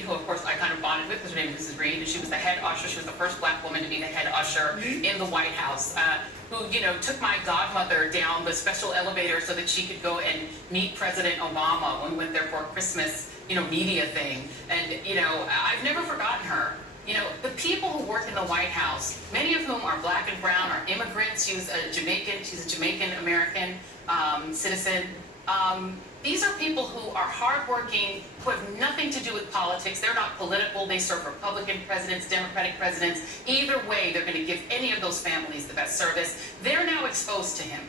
who of course I kind of bonded with, because her name is Mrs. Reed, and she was the head usher. She was the first black woman to be the head usher in the White House, who, took my godmother down the special elevator so that she could go and meet President Obama when we went there for a Christmas, media thing. And, I've never forgotten her. The people who work in the White House, many of whom are black and brown, are immigrants. She's a Jamaican American citizen. These are people who are hardworking, who have nothing to do with politics. They're not political. They serve Republican presidents, Democratic presidents. Either way, they're going to give any of those families the best service. They're now exposed to him.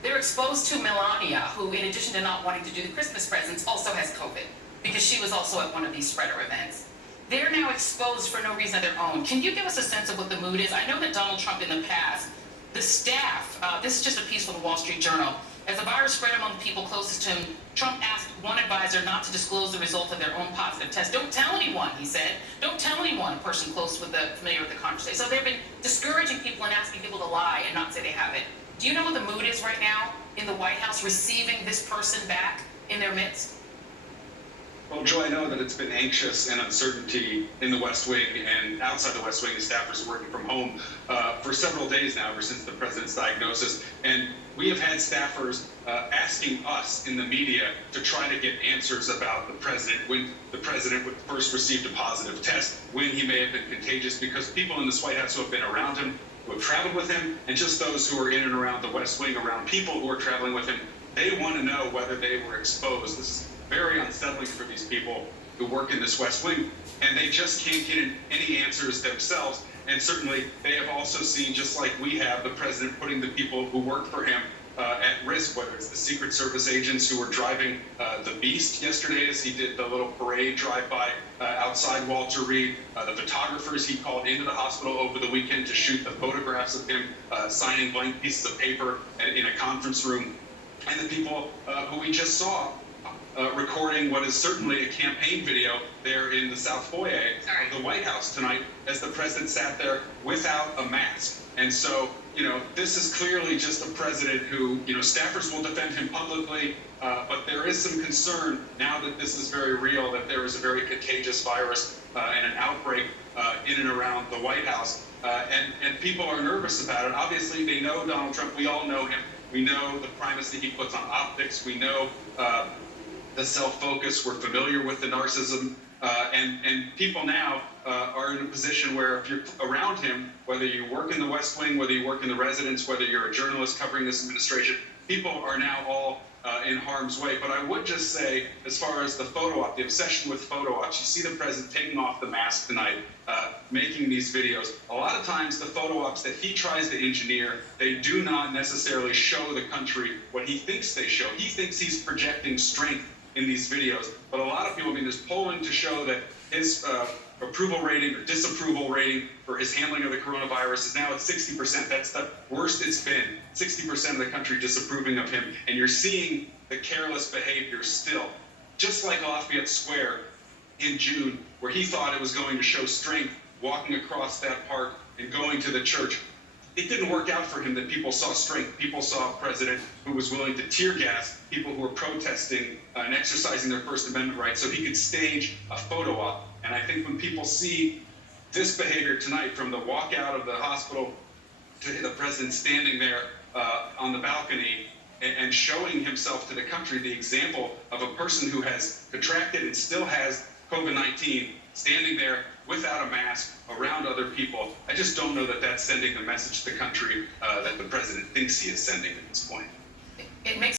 They're exposed to Melania, who, in addition to not wanting to do the Christmas presents, also has COVID, because she was also at one of these spreader events. They're now exposed for no reason of their own. Can you give us a sense of what the mood is? I know that Donald Trump in the past, the staff, this is just a piece from the Wall Street Journal, as the virus spread among the people closest to him, Trump asked one advisor not to disclose the result of their own positive test. Don't tell anyone, he said. Don't tell anyone, a person close with familiar with the conversation. So they've been discouraging people and asking people to lie and not say they have it. Do you know what the mood is right now in the White House receiving this person back in their midst? Well, Joe, I know that it's been anxious and uncertainty in the West Wing and outside the West Wing. The staffers are working from home for several days now, ever since the president's diagnosis. And we have had staffers asking us in the media to try to get answers about the president, when the president first received a positive test, when he may have been contagious, because people in this White House who have been around him, who have traveled with him, and just those who are in and around the West Wing, around people who are traveling with him, they want to know whether they were exposed. This is very unsettling for these people who work in this West Wing, and they just can't get any answers themselves. And certainly they have also seen, just like we have, the president putting the people who work for him at risk, whether it's the Secret Service agents who were driving the Beast yesterday as he did the little parade drive-by outside Walter Reed, the photographers he called into the hospital over the weekend to shoot the photographs of him signing blank pieces of paper in a conference room, and the people who we just saw recording what is certainly a campaign video there in the South Foyer of the White House tonight as the president sat there without a mask. And so, this is clearly just a president who, staffers will defend him publicly, but there is some concern now that this is very real, that there is a very contagious virus and an outbreak in and around the White House. And people are nervous about it. Obviously, they know Donald Trump. We all know him. We know the primacy he puts on optics. We know the self-focus. We're familiar with the narcissism, and people now are in a position where if you're around him, whether you work in the West Wing, whether you work in the residence, whether you're a journalist covering this administration, people are now all in harm's way. But I would just say, as far as the photo op, the obsession with photo ops, you see the president taking off the mask tonight, making these videos. A lot of times the photo ops that he tries to engineer, they do not necessarily show the country what he thinks they show. He thinks he's projecting strength in these videos, but a lot of people, there's polling to show that his approval rating or disapproval rating for his handling of the coronavirus is now at 60%. That's the worst it's been. 60% of the country disapproving of him, and you're seeing the careless behavior still. Just like Lafayette Square in June, where he thought it was going to show strength walking across that park and going to the church. It didn't work out for him that people saw strength. People saw a president who was willing to tear gas people who were protesting and exercising their First Amendment rights so he could stage a photo op. And I think when people see this behavior tonight, from the walk out of the hospital to the president standing there on the balcony and showing himself to the country, the example of a person who has contracted and still has COVID-19, standing there without a mask around other people, I just don't know that that's sending the message to the country that the president thinks he is sending at this point. It makes